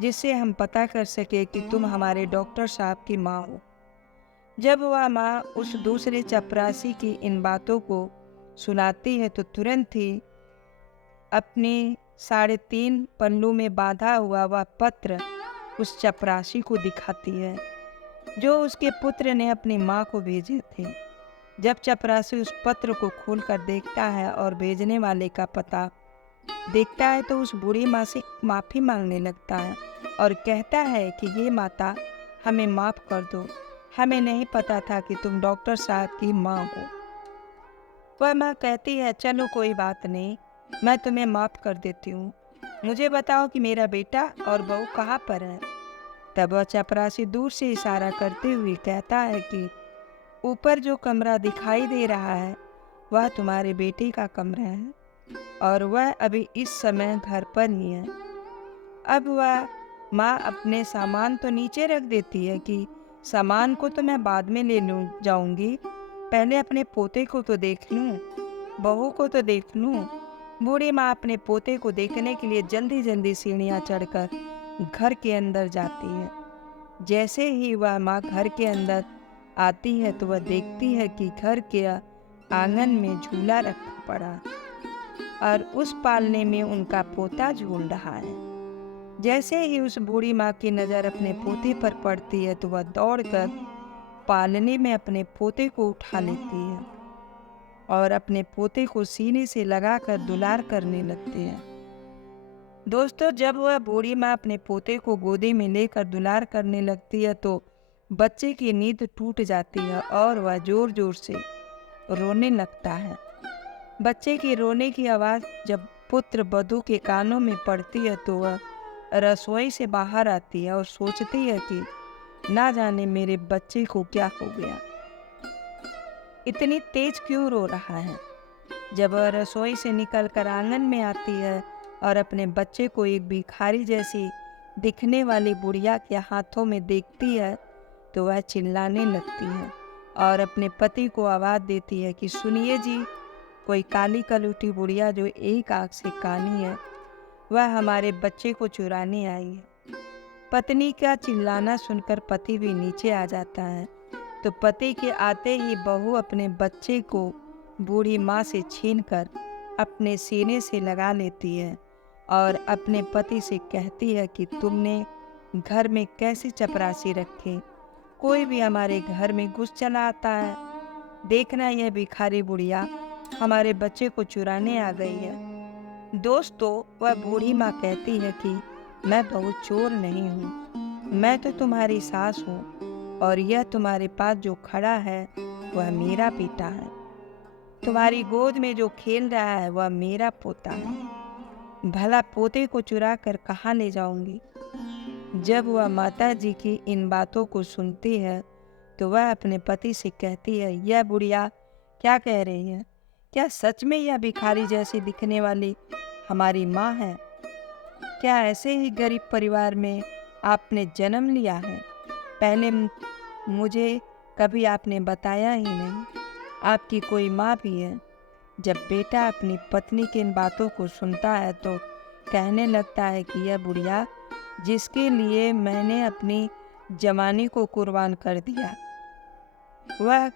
जिससे हम पता कर सके कि तुम हमारे डॉक्टर साहब की माँ हो? जब वह माँ उस दूसरे चपरासी की इन बातों को सुनाती है तो तुरंत ही अपने 3.5 पन्नों में बांधा हुआ वह पत्र उस चपरासी को दिखाती है जो उसके पुत्र ने अपनी माँ को भेजे थे। जब चपरासी उस पत्र को खोलकर देखता है और भेजने वाले का पता देखता है तो उस बूढ़ी माँ से माफ़ी मांगने लगता है और कहता है कि हे माता, हमें माफ़ कर दो, हमें नहीं पता था कि तुम डॉक्टर साहब की माँ हो। वह माँ कहती है, चलो कोई बात नहीं, मैं तुम्हें माफ़ कर देती हूँ, मुझे बताओ कि मेरा बेटा और बहू कहाँ पर है? तब वह चपरासी दूर से इशारा करते हुए कहता है कि ऊपर जो कमरा दिखाई दे रहा है वह तुम्हारे बेटे का कमरा है और वह अभी इस समय घर पर ही है। अब वह माँ अपने सामान तो नीचे रख देती है कि सामान को तो मैं बाद में ले लूँ जाऊँगी, पहले अपने पोते को तो देख लूँ, बहू को तो देख लूँ। बूढ़ी माँ अपने पोते को देखने के लिए जल्दी जल्दी सीढ़ियाँ चढ़कर घर के अंदर जाती है। जैसे ही वह माँ घर के अंदर आती है तो वह देखती है कि घर के आंगन में झूला रखा पड़ा और उस पालने में उनका पोता झूल रहा है। जैसे ही उस बूढ़ी माँ की नज़र अपने पोते पर पड़ती है तो वह दौड़कर पालने में अपने पोते को उठा लेती है और अपने पोते को सीने से लगाकर दुलार करने लगती है। दोस्तों, जब वह बूढ़ी माँ अपने पोते को गोदी में लेकर दुलार करने लगती है तो बच्चे की नींद टूट जाती है और वह जोर जोर से रोने लगता है। बच्चे की रोने की आवाज़ जब पुत्र वधू के कानों में पड़ती है तो वह रसोई से बाहर आती है और सोचती है कि ना जाने मेरे बच्चे को क्या हो गया, इतनी तेज क्यों रो रहा है। जब वह रसोई से निकलकर आंगन में आती है और अपने बच्चे को एक भिखारी जैसी दिखने वाली बुढ़िया के हाथों में देखती है तो वह चिल्लाने लगती है और अपने पति को आवाज़ देती है कि सुनिए जी, कोई काली कलूटी बुढ़िया जो एक आँख से कानी है वह हमारे बच्चे को चुराने आई है। पत्नी का चिल्लाना सुनकर पति भी नीचे आ जाता है तो पति के आते ही बहू अपने बच्चे को बूढ़ी माँ से छीनकर अपने सीने से लगा लेती है और अपने पति से कहती है कि तुमने घर में कैसे चपरासी रखे, कोई भी हमारे घर में घुस चला आता है, देखना यह भिखारी बुढ़िया हमारे बच्चे को चुराने आ गई है। दोस्तों, वह बूढ़ी माँ कहती है कि मैं बहुत चोर नहीं हूँ, मैं तो तुम्हारी सास हूँ और यह तुम्हारे पास जो खड़ा है वह मेरा बेटा है, तुम्हारी गोद में जो खेल रहा है वह मेरा पोता है। भला पोते को चुरा कर कहाँ ले जाऊंगी? जब वह माता जी की इन बातों को सुनती है तो वह अपने पति से कहती है, यह बुढ़िया क्या कह रही है? क्या सच में यह भिखारी जैसी दिखने वाली हमारी माँ है? क्या ऐसे ही गरीब परिवार में आपने जन्म लिया है? पहले मुझे कभी आपने बताया ही नहीं। आपकी कोई माँ भी है? जब बेटा अपनी पत्नी की इन बातों को सुनता है तो कहने लगता है कि यह बुढ़िया जिसके लिए मैंने अपनी जवानी को कुर्बान कर दिया, वह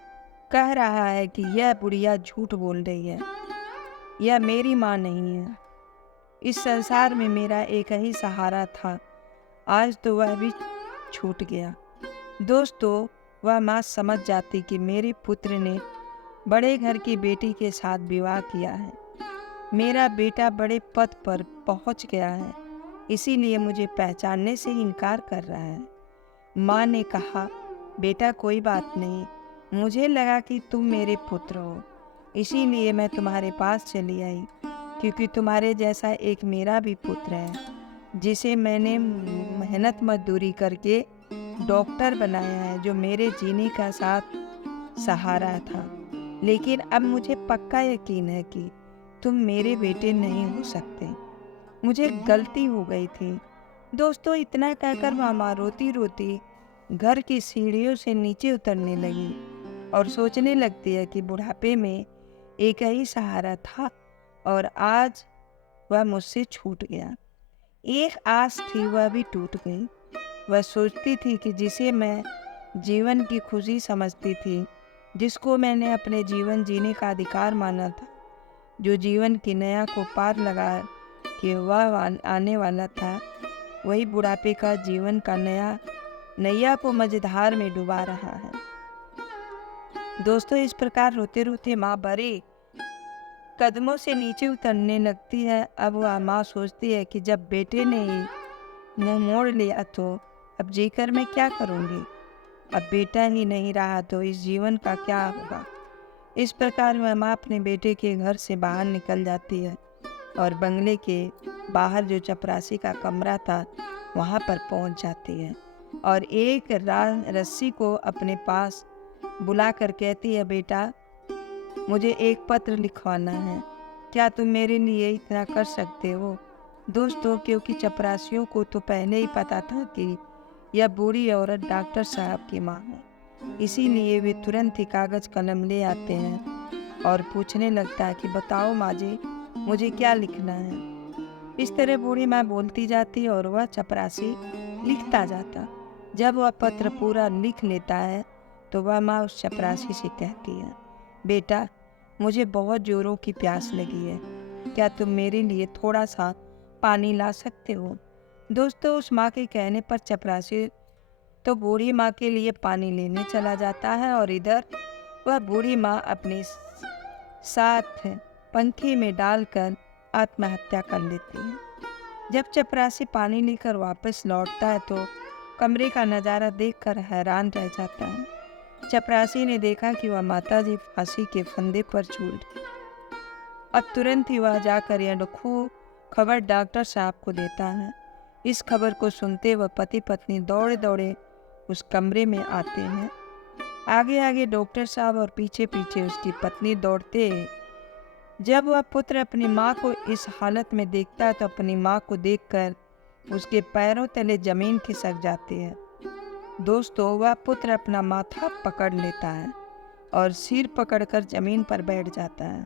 कह रहा है कि यह बुढ़िया झूठ बोल रही है, यह मेरी माँ नहीं है। इस संसार में मेरा एक ही सहारा था, आज तो वह भी छूट गया। दोस्तों, वह माँ समझ जाती कि मेरे पुत्र ने बड़े घर की बेटी के साथ विवाह किया है, मेरा बेटा बड़े पद पर पहुंच गया है, इसीलिए मुझे पहचानने से इनकार कर रहा है। माँ ने कहा, बेटा कोई बात नहीं, मुझे लगा कि तुम मेरे पुत्र हो, इसीलिए मैं तुम्हारे पास चली आई, क्योंकि तुम्हारे जैसा एक मेरा भी पुत्र है जिसे मैंने मेहनत मजदूरी करके डॉक्टर बनाया है, जो मेरे जीने का साथ सहारा था। लेकिन अब मुझे पक्का यकीन है कि तुम मेरे बेटे नहीं हो सकते, मुझे गलती हो गई थी। दोस्तों, इतना कहकर मामा रोती रोती घर की सीढ़ियों से नीचे उतरने लगी और सोचने लगती है कि बुढ़ापे में एक ही सहारा था और आज वह मुझसे छूट गया। एक आस थी, वह भी टूट गई। वह सोचती थी कि जिसे मैं जीवन की खुशी समझती थी, जिसको मैंने अपने जीवन जीने का अधिकार माना था, जो जीवन की नया को पार लगा के वह आने वाला था, वही बुढ़ापे का जीवन का नैया को मझधार में डुबा रहा है। दोस्तों, इस प्रकार रोते रोते माँ बड़े कदमों से नीचे उतरने लगती है। अब वह माँ सोचती है कि जब बेटे ने ही मुंह मोड़ लिया तो अब जीकर मैं क्या करूँगी, अब बेटा ही नहीं रहा तो इस जीवन का क्या होगा। इस प्रकार वह माँ अपने बेटे के घर से बाहर निकल जाती है और बंगले के बाहर जो चपरासी का कमरा था वहाँ पर पहुँच जाती है और एक रस्सी को अपने पास बुलाकर कहती है, बेटा मुझे एक पत्र लिखवाना है, क्या तुम मेरे लिए इतना कर सकते हो। दोस्तों, क्योंकि चपरासियों को तो पहले ही पता था कि यह बूढ़ी औरत डॉक्टर साहब की माँ है, इसीलिए वे तुरंत ही कागज़ कलम ले आते हैं और पूछने लगता है कि बताओ माँ जी, मुझे क्या लिखना है। इस तरह बूढ़ी माँ बोलती जाती और वह चपरासी लिखता जाता। जब वह पत्र पूरा लिख लेता है तो वह माँ उस चपरासी से कहती है, बेटा मुझे बहुत जोरों की प्यास लगी है, क्या तुम मेरे लिए थोड़ा सा पानी ला सकते हो। दोस्तों, उस माँ के कहने पर चपरासी तो बूढ़ी माँ के लिए पानी लेने चला जाता है और इधर वह बूढ़ी माँ अपने साथ पंखी में डालकर आत्महत्या कर लेती है। जब चपरासी पानी लेकर वापस लौटता है तो कमरे का नज़ारा देखकर हैरान रह जाता है। चपरासी ने देखा कि वह माताजी फांसी के फंदे पर झूल। अब तुरंत ही वह जाकर यह खबर डॉक्टर साहब को देता है। इस खबर को सुनते वह पति पत्नी दौड़े दौड़े उस कमरे में आते हैं। आगे आगे डॉक्टर साहब और पीछे पीछे उसकी पत्नी दौड़ते। जब वह पुत्र अपनी माँ को इस हालत में देखता है तो अपनी माँ को देखकर उसके पैरों तले जमीन खिसक जाती है। दोस्तों, वह पुत्र अपना माथा पकड़ लेता है और सिर पकड़कर जमीन पर बैठ जाता है।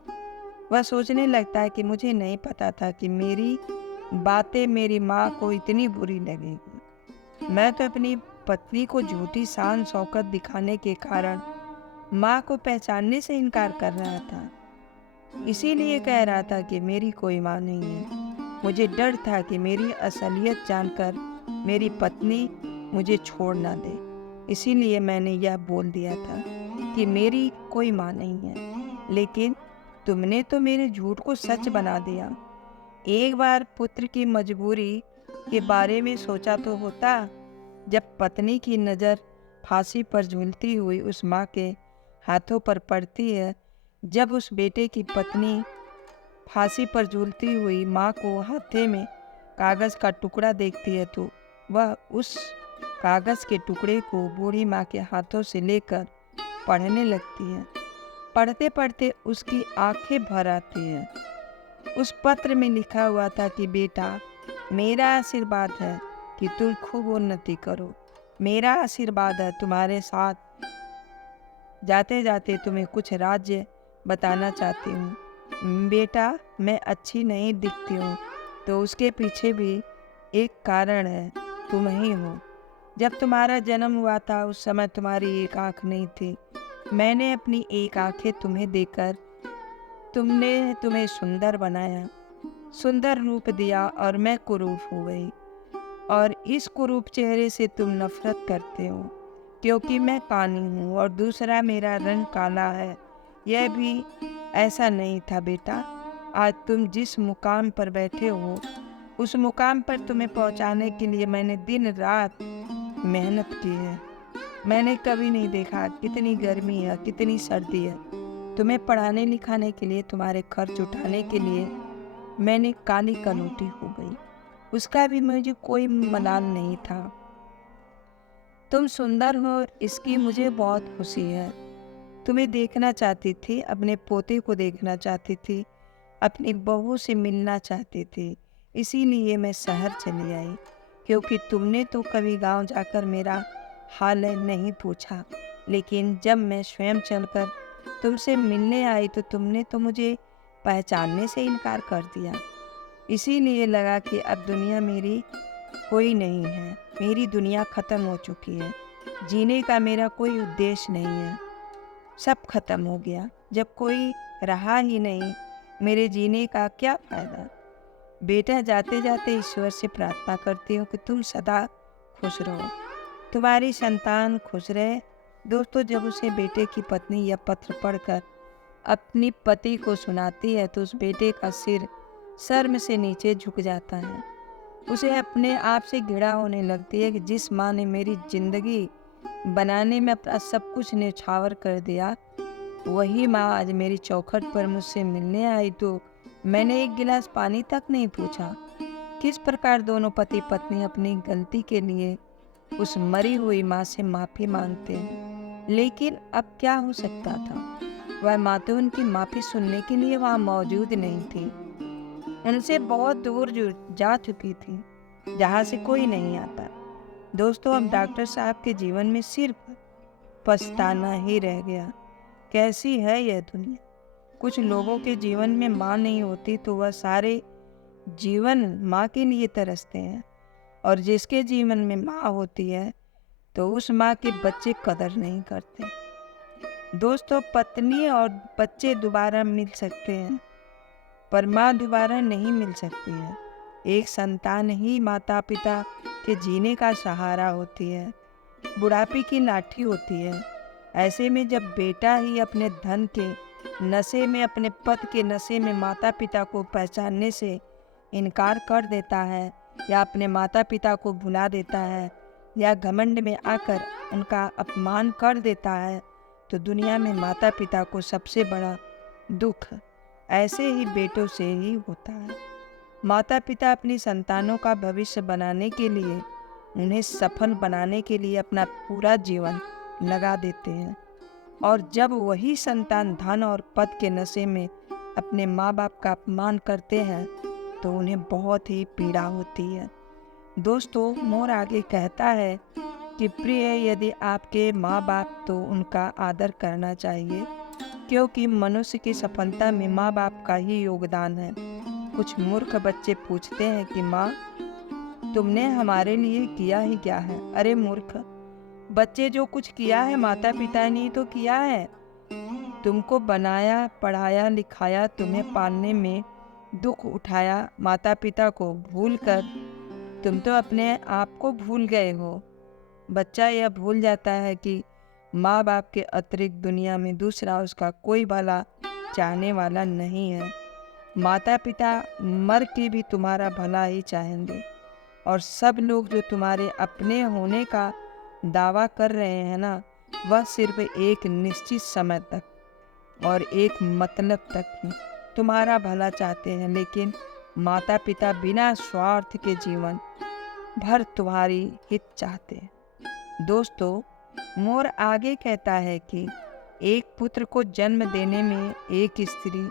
वह सोचने लगता है कि मुझे नहीं पता था कि मेरी बातें मेरी माँ को इतनी बुरी लगेगी। मैं तो अपनी पत्नी को झूठी शान शौकत दिखाने के कारण माँ को पहचानने से इनकार कर रहा था, इसीलिए कह रहा था कि मेरी कोई माँ नहीं है। मुझे डर था कि मेरी असलियत जानकर मेरी पत्नी मुझे छोड़ ना दे, इसीलिए मैंने यह बोल दिया था कि मेरी कोई माँ नहीं है। लेकिन तुमने तो मेरे झूठ को सच बना दिया। एक बार पुत्र की मजबूरी के बारे में सोचा तो होता। जब पत्नी की नज़र फांसी पर झूलती हुई उस माँ के हाथों पर पड़ती है, जब उस बेटे की पत्नी फांसी पर झूलती हुई माँ को हाथे में कागज़ का टुकड़ा देखती है तो वह उस कागज़ के टुकड़े को बूढ़ी माँ के हाथों से लेकर पढ़ने लगती है। पढ़ते पढ़ते उसकी आंखें भर आती हैं। उस पत्र में लिखा हुआ था कि बेटा, मेरा आशीर्वाद है कि तुम खूब उन्नति करो। मेरा आशीर्वाद है तुम्हारे साथ जाते जाते तुम्हें कुछ राज्य बताना चाहती हूँ। बेटा, मैं अच्छी नहीं दिखती हूँ तो उसके पीछे भी एक कारण है, तुम ही हो। जब तुम्हारा जन्म हुआ था उस समय तुम्हारी एक आँख नहीं थी। मैंने अपनी एक आँखें तुम्हें देकर तुमने तुम्हें सुंदर बनाया, सुंदर रूप दिया और मैं कुरूप हो गई। और इस कुरूप चेहरे से तुम नफरत करते हो क्योंकि मैं काली हूँ और दूसरा मेरा रंग काला है। यह भी ऐसा नहीं था बेटा। आज तुम जिस मुकाम पर बैठे हो उस मुकाम पर तुम्हें पहुँचाने के लिए मैंने दिन रात मेहनत की है। मैंने कभी नहीं देखा कितनी गर्मी है, कितनी सर्दी है। तुम्हें पढ़ाने लिखाने के लिए, तुम्हारे खर्च उठाने के लिए मैंने काली कलौटी हो गई। उसका भी मुझे कोई मलाल नहीं था। तुम सुंदर हो इसकी मुझे बहुत खुशी है। तुम्हें देखना चाहती थी, अपने पोते को देखना चाहती थी, अपनी बहू से मिलना चाहती थी। इसीलिए मैं शहर चली आई, क्योंकि तुमने तो कभी गांव जाकर मेरा हाल नहीं पूछा। लेकिन जब मैं स्वयं चलकर तुमसे मिलने आई तो तुमने तो मुझे पहचानने से इनकार कर दिया। इसीलिए लगा कि अब दुनिया मेरी कोई नहीं है, मेरी दुनिया ख़त्म हो चुकी है। जीने का मेरा कोई उद्देश्य नहीं है, सब खत्म हो गया। जब कोई रहा ही नहीं, मेरे जीने का क्या फ़ायदा। बेटा, जाते जाते ईश्वर से प्रार्थना करती हूँ कि तुम सदा खुश रहो, तुम्हारी संतान खुश रहे। दोस्तों, जब उसे बेटे की पत्नी यह पत्र पढ़कर अपनी पति को सुनाती है तो उस बेटे का सिर शर्म से नीचे झुक जाता है। उसे अपने आप से घृणा होने लगती है कि जिस माँ ने मेरी जिंदगी बनाने में अपना सब कुछ न्यौछावर कर दिया, वही माँ आज मेरी चौखट पर मुझसे मिलने आई तो मैंने एक गिलास पानी तक नहीं पूछा। किस प्रकार दोनों पति पत्नी अपनी गलती के लिए उस मरी हुई माँ से माफ़ी मांगते हैं। लेकिन अब क्या हो सकता था, वह माँ तो उनकी माफ़ी सुनने के लिए वहाँ मौजूद नहीं थी। उनसे बहुत दूर जा चुकी थी, जहाँ से कोई नहीं आता। दोस्तों, अब डॉक्टर साहब के जीवन में सिर्फ पछताना ही रह गया। कैसी है यह दुनिया। कुछ लोगों के जीवन में माँ नहीं होती तो वह सारे जीवन माँ के लिए तरसते हैं, और जिसके जीवन में माँ होती है तो उस माँ के बच्चे कदर नहीं करते। दोस्तों, पत्नी और बच्चे दोबारा मिल सकते हैं पर माँ दोबारा नहीं मिल सकती है। एक संतान ही माता पिता के जीने का सहारा होती है, बुढ़ापे की लाठी होती है। ऐसे में जब बेटा ही अपने धन के नशे में, अपने पद के नशे में माता पिता को पहचानने से इनकार कर देता है, या अपने माता पिता को भुला देता है, या घमंड में आकर उनका अपमान कर देता है, तो दुनिया में माता पिता को सबसे बड़ा दुख ऐसे ही बेटों से ही होता है। माता पिता अपनी संतानों का भविष्य बनाने के लिए, उन्हें सफल बनाने के लिए अपना पूरा जीवन लगा देते हैं, और जब वही संतान धन और पद के नशे में अपने माँ बाप का अपमान करते हैं तो उन्हें बहुत ही पीड़ा होती है। दोस्तों, मोर आगे कहता है कि प्रिय, यदि आपके माँ बाप तो उनका आदर करना चाहिए, क्योंकि मनुष्य की सफलता में माँ बाप का ही योगदान है। कुछ मूर्ख बच्चे पूछते हैं कि माँ, तुमने हमारे लिए किया ही क्या है। अरे मूर्ख बच्चे, जो कुछ किया है माता पिता ने तो किया है। तुमको बनाया, पढ़ाया, लिखाया, तुम्हें पालने में दुख उठाया। माता पिता को भूलकर तुम तो अपने आप को भूल गए हो। बच्चा यह भूल जाता है कि माँ बाप के अतिरिक्त दुनिया में दूसरा उसका कोई भला चाहने वाला नहीं है। माता पिता मर के भी तुम्हारा भला ही चाहेंगे, और सब लोग जो तुम्हारे अपने होने का दावा कर रहे हैं ना, वह सिर्फ एक निश्चित समय तक और एक मतलब तक ही तुम्हारा भला चाहते हैं। लेकिन माता पिता बिना स्वार्थ के जीवन भर तुम्हारी हित चाहते हैं। दोस्तों, मोर आगे कहता है कि एक पुत्र को जन्म देने में एक स्त्री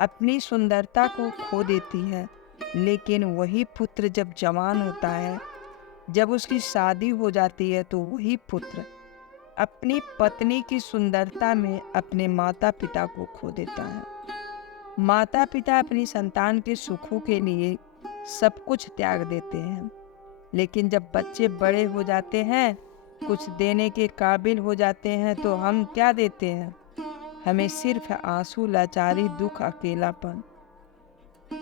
अपनी सुंदरता को खो देती है, लेकिन वही पुत्र जब जवान होता है, जब उसकी शादी हो जाती है, तो वही पुत्र अपनी पत्नी की सुंदरता में अपने माता पिता को खो देता है। माता पिता अपनी संतान के सुखों के लिए सब कुछ त्याग देते हैं, लेकिन जब बच्चे बड़े हो जाते हैं, कुछ देने के काबिल हो जाते हैं, तो हम क्या देते हैं? हमें सिर्फ आंसू, लाचारी, दुख, अकेलापन।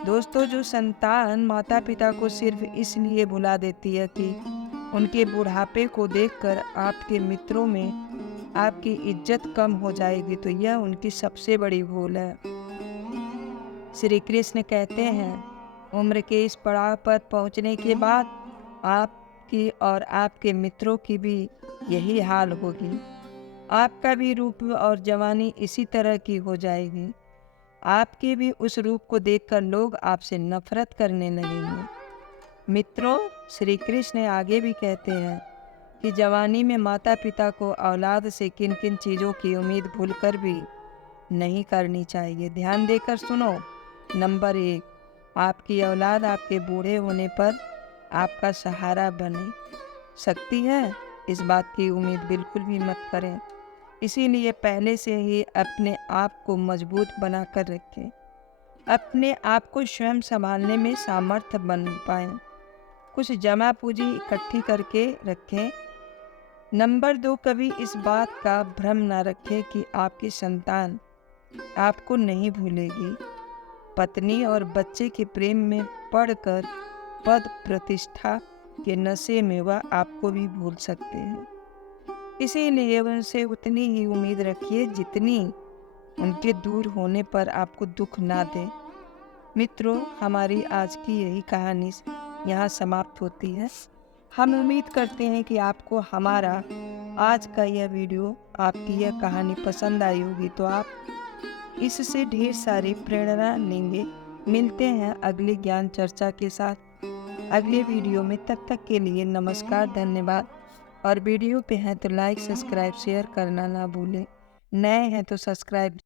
दोस्तों, जो संतान माता पिता को सिर्फ इसलिए भुला देती है कि उनके बुढ़ापे को देखकर आपके मित्रों में आपकी इज्जत कम हो जाएगी, तो यह उनकी सबसे बड़ी भूल है। श्री कृष्ण कहते हैं, उम्र के इस पड़ाव पर पहुंचने के बाद आपकी और आपके मित्रों की भी यही हाल होगी। आपका भी रूप और जवानी इसी तरह की हो जाएगी। आपके भी उस रूप को देखकर लोग आपसे नफरत करने लगेंगे। मित्रों, श्री कृष्ण आगे भी कहते हैं कि जवानी में माता पिता को औलाद से किन किन चीज़ों की उम्मीद भूलकर भी नहीं करनी चाहिए। ध्यान देकर सुनो। नंबर 1, आपकी औलाद आपके बूढ़े होने पर आपका सहारा बने सकती है, इस बात की उम्मीद बिल्कुल भी मत करें। इसीलिए पहले से ही अपने आप को मजबूत बनाकर रखें। अपने आप को स्वयं संभालने में सामर्थ्य बन पाएं। कुछ जमा पूंजी इकट्ठी करके रखें। नंबर 2, कभी इस बात का भ्रम न रखें कि आपकी संतान आपको नहीं भूलेगी। पत्नी और बच्चे के प्रेम में पड़कर पद प्रतिष्ठा के नशे में वह आपको भी भूल सकते हैं। इसीलिए उनसे उतनी ही उम्मीद रखिए जितनी उनके दूर होने पर आपको दुख ना दे। मित्रों, हमारी आज की यही कहानी यहाँ समाप्त होती है। हम उम्मीद करते हैं कि आपको हमारा आज का यह वीडियो, आपकी यह कहानी पसंद आई होगी, तो आप इससे ढेर सारी प्रेरणा लेंगे। मिलते हैं अगली ज्ञान चर्चा के साथ अगले वीडियो में। तब तक के लिए नमस्कार, धन्यवाद। और वीडियो पे हैं तो लाइक, सब्सक्राइब, शेयर करना ना भूलें। नए हैं तो सब्सक्राइब